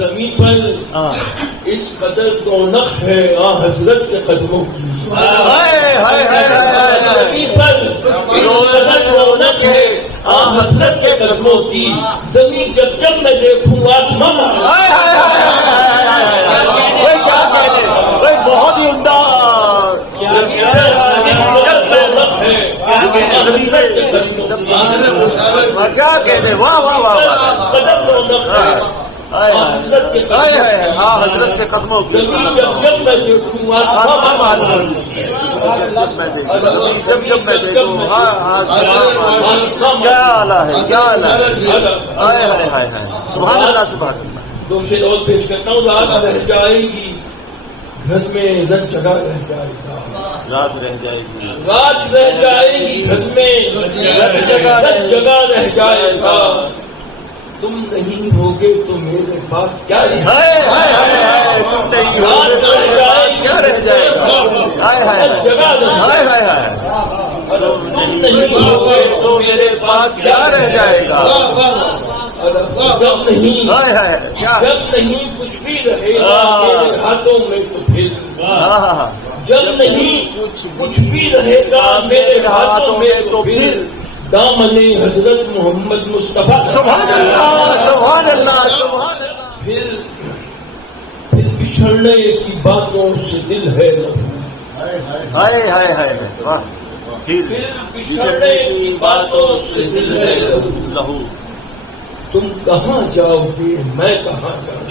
زمین پر اس قدر رونق ہے حضرت کے قدموں کی. زمین پر اس قدر رونق ہے حضرت کے قدموں کی. زمین جب جب میں دیکھوں آسمان بہت ہی عمدہ کیا کہتے. واہ واہ واہ حضرت کے قدموں کی. جب میں دیکھوں جب میں دیکھوں کیا اعلیٰ ہے کیا اعلیٰ ہے. سبحان اللہ سبحان اللہ. دو شعر اور پیش کرتا ہوں. رات رہ جائے گی گھر میں رت جگہ رہ جائے گا. رات رہ جائے گی رات رہ جائے گی گھر میں رت جگہ رہ جائے گا. تم نہیں ہوگے تو میرے پاس کیا رہ جائے گا. جگہ تم نہیں ہوگے تو میرے پاس کیا رہ جائے گا. جب نہیں کچھ بھی رہے گا میرے ہاتھوں میں تو پھر. جب نہیں کچھ بھی رہے گا میرے ہاتھوں میں تو پھر دامن حضرت محمد مصطفیٰ. سبحان اللہ سبحان اللہ سبحان اللہ. پھر بچھڑنے کی باتوں سے دل ہے پھر بچھڑنے کی باتوں سے دل ہے لہو. تم کہاں جاؤ گے میں کہاں جاؤں.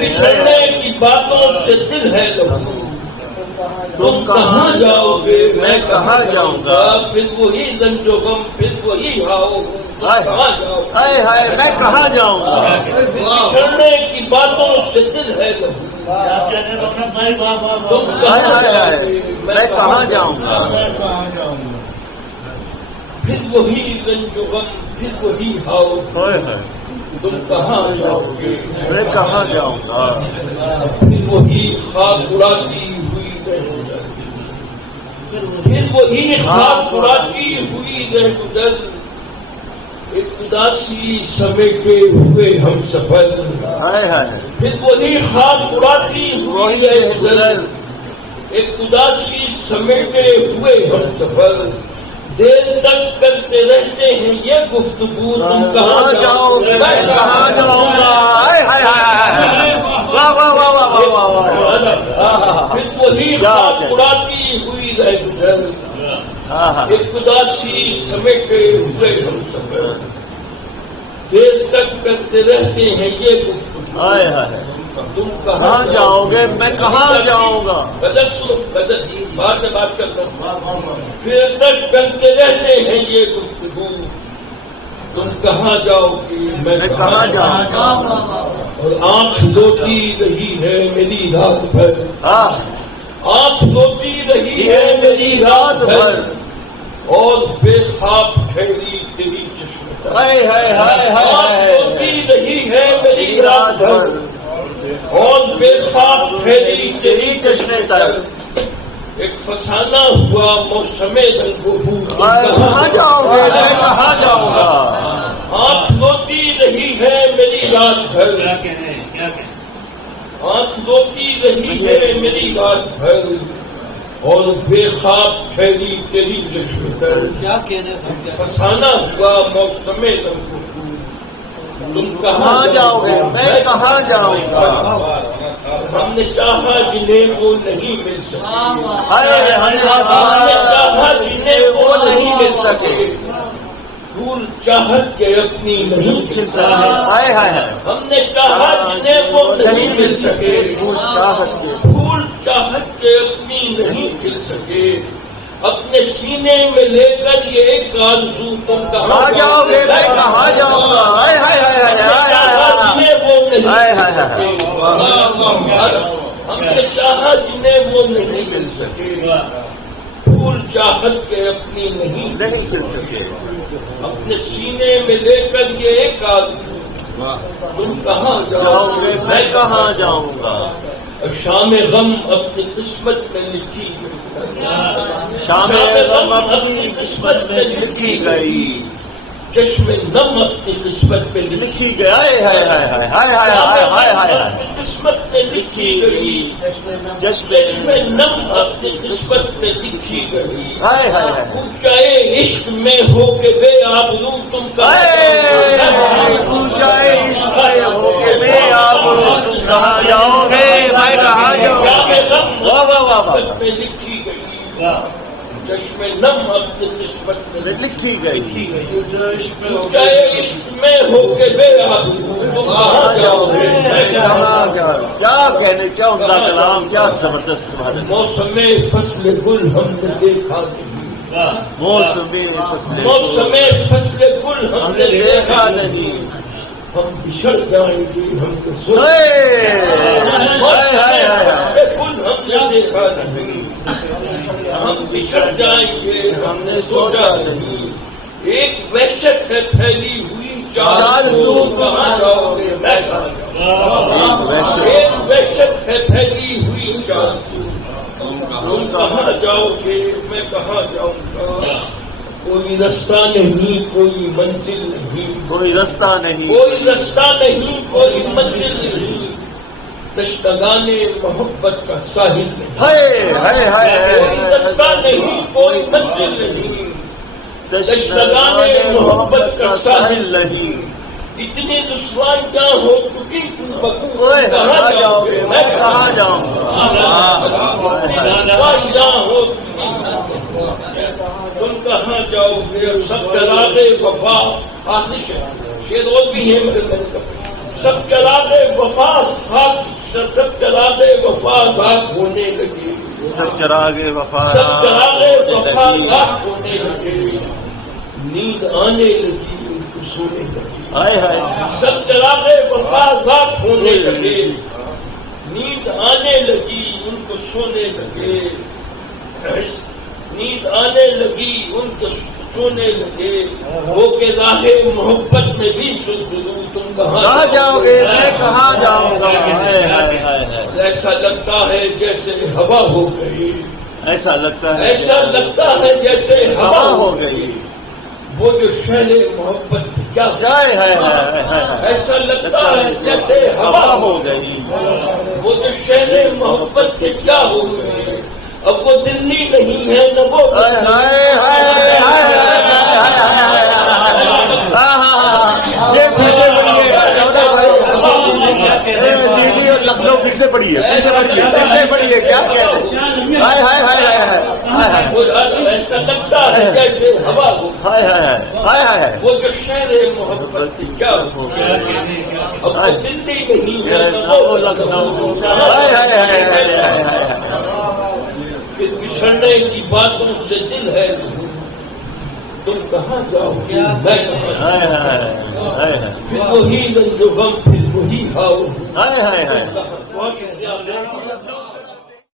بچھڑنے کی باتوں سے دل ہے لہو. تم کہاں جاؤ گے میں کہاں جاؤں گا. پھر وہی رنج و غم پھر وہی ہاؤ. میں کہاں جاؤں گا. بچھڑنے کی باتوں سے دل ہے لہو. میں کہاں جاؤں گا. پھر وہی رنج و غم پھر وہی ہاؤ. تم کہاں جاؤ گے میں کہاں جاؤں گا. پھر وہی خاک اڑاتی ہوئی رہ گزر. پھر وہی خاک اڑاتی ہوئی رہ گزر. ایک اداسی سمیٹے ہوئے ہم سفر. پھر وہی خاک اڑاتی ہوئی رہ گزر. ایک اداسی سمیٹے ہوئے ہم سفر. دیر تک کرتے رہتے ہیں یہ گفتگو. تم کہاں جاؤ گے میں کہاں جاؤں گا. پھر وہی خاک اڑاتی ہوئی رہ گزر. ایک اداسی سمیٹے ہوئے ہم سفر. دیر تک کرتے رہتے ہیں یہ گفتگو. تم کہاں جاؤ گے میں کہاں جاؤں گا. غزل سنو غزل بات میں بات کرتا ہوں. پھر تک کرتے رہتے ہیں یہ گفتگو. تم کہاں جاؤ گے میں کہاں جاؤں گا. اور آنکھ روتی رہی ہے میری رات بھر. آنکھ روتی رہی ہے میری رات بھر. اور بے خواب ٹھہری تیری چشم. آنکھ روتی رہی ہے میری رات بھر. اور بے خواب ٹھہری تیری چشم تر. ایک فسانہ ہوا موسم رنگ و بو. کہاں جاؤ گے میں کہاں جاؤں گا. آنکھ روتی رہی ہے میری رات بھر. آنکھ روتی رہی ہے میری رات بھر. اور بے خواب ٹھہری تیری چشم تر. فسانہ ہوا موسم رنگ و بو. تم کہاں جاؤ گے میں کہاں جاؤں گا. ہم نے چاہا جنہیں وہ نہیں مل سکے. ہم نے چاہا جنہیں وہ نہیں مل سکے. پھول چاہت کے اپنی نہیں کھل سکے. ہم نے چاہا جنہیں وہ نہیں مل سکے. پھول چاہت کے پھول چاہت کے اپنی نہیں کھل سکے. اپنے سینے میں لے کر یہ ایک آرزو. تم کہاں جاؤ گے میں کہاں جاؤں گا. ہم نے چاہا جنہیں وہ نہیں مل سکے. پھول چاہت کے اپنی نہیں مل سکے. اپنے سینے میں لے کر یہ ایک آرزو. تم کہاں جاؤ گے میں کہاں جاؤں گا. شام غم اپنی قسمت میں لکھی گئی. شام غم اپنی قسمت میں لکھی گئی. چشم نم اپنی قسمت پہ لکھی گئی. ہائے ہائے ہائے ہائے ہائے ہائے ہائے ہائے ہائے ہائے. قسمت میں لکھی گئی. چشم چشم نم اپنی قسمت میں لکھی گئی. ہائے ہائے ہائے. اونچائے عشق میں ہو کے بے آبرو تم اونچائے عشق میں ہو کے بے آبرو تم کہاں جاؤ گے؟ میں کہاں جاؤں گے؟ واہ واہ واہ واہ. میں لکھی گئی. چشم نم اپنی قسمت میں لکھی گئی. اونچائے عشق میں ہو کے بے آبرو تم کہاں جاؤ گے؟ کہاں کیا کہنے، کیا عمدہ کلام، کیا زبردست بات ہے. موسم فصل گل ہم نے دیکھا نہیں. موسم فصل موسم فصل گل ہم نے دیکھا نہیں. ہم بچھڑ جائیں گے ہم کو گل ہم نے دیکھا نہیں. ہم بچھڑ جائیں گے ہم نے سوچا نہیں. ایک وحشت ہے پھیلی ہوئی چار سو کہاں جاؤ گے؟ میں کہاں جاؤں. ایک وحشت ہے پھیلی ہوئی چار سو تم کہاں جاؤ گے؟ میں کہاں جاؤں گا. کوئی رستہ نہیں کوئی منزل نہیں. کوئی رستہ نہیں کوئی رستہ نہیں کوئی منزل نہیں. دشتگان محبت کا ساحل نہیں. ہائے ہائے ہائے. کوئی رستہ نہیں کوئی منزل نہیں. دشتگان محبت کا ساحل نہیں. اتنی دشواریاں ہو چکی تم بکو کہاں جاؤ گے؟ میں کہاں جاؤں گا؟ دشواریاں ہو چکی تم کہاں جاؤ گے؟ سب چراغ وفا آتش ہے. شیر اور بھی ہے سب چراغ وفا سب چراغ وفا راک ہونے لگے. سب چراغ وفا سب چراغ وفا راک ہونے لگے. نیند آنے لگی ان کو سونے لگے. ہائے ہائے. سب چراغ وفا راک ہونے لگے. نیند آنے لگی ان کو سونے لگے. نیند آنے لگی ان کو سونے لگے. ہو کے راہ محبت میں بھی سلسلو تم کہاں جاؤ گے؟ میں کہاں جاؤں گا؟ ایسا لگتا ہے جیسے ہوا ہو گئی. ایسا لگتا ہے ایسا لگتا ہے جیسے ہوا ہو گئی. وہ جو شہر محبت تھی کیا ایسا لگتا ہے جیسے ہوا ہو گئی. وہ جو شہر محبت تھی کیا ہو گئی. اب وہ دلی نہیں ہے نہ وہ یہ پھر سے پڑھیے دلی اور لکھنؤ. پھر سے پڑھیے پھر سے پڑھیے پھر سے پڑھیے. کیا کہتے ہیں؟ ہائے ہائے ہائے ہائے. ایسا لگتا ہے جیسے ہوا ہو. ہائے ہائے ہائے ہائے. وہ جو شہر محبت تھی کیا ہو گئی. اب وہ دلی نہیں ہے نہ وہ لکھنؤ. ہائے ہائے ہائے ہائے ہائے. بچھڑنے کی باتوں سے دل ہے تم کہاں جاؤ گے؟ میں کہاں. پھر وہی رنج و غم پھر وہی ہاؤ. ہائے ہائے ہائے.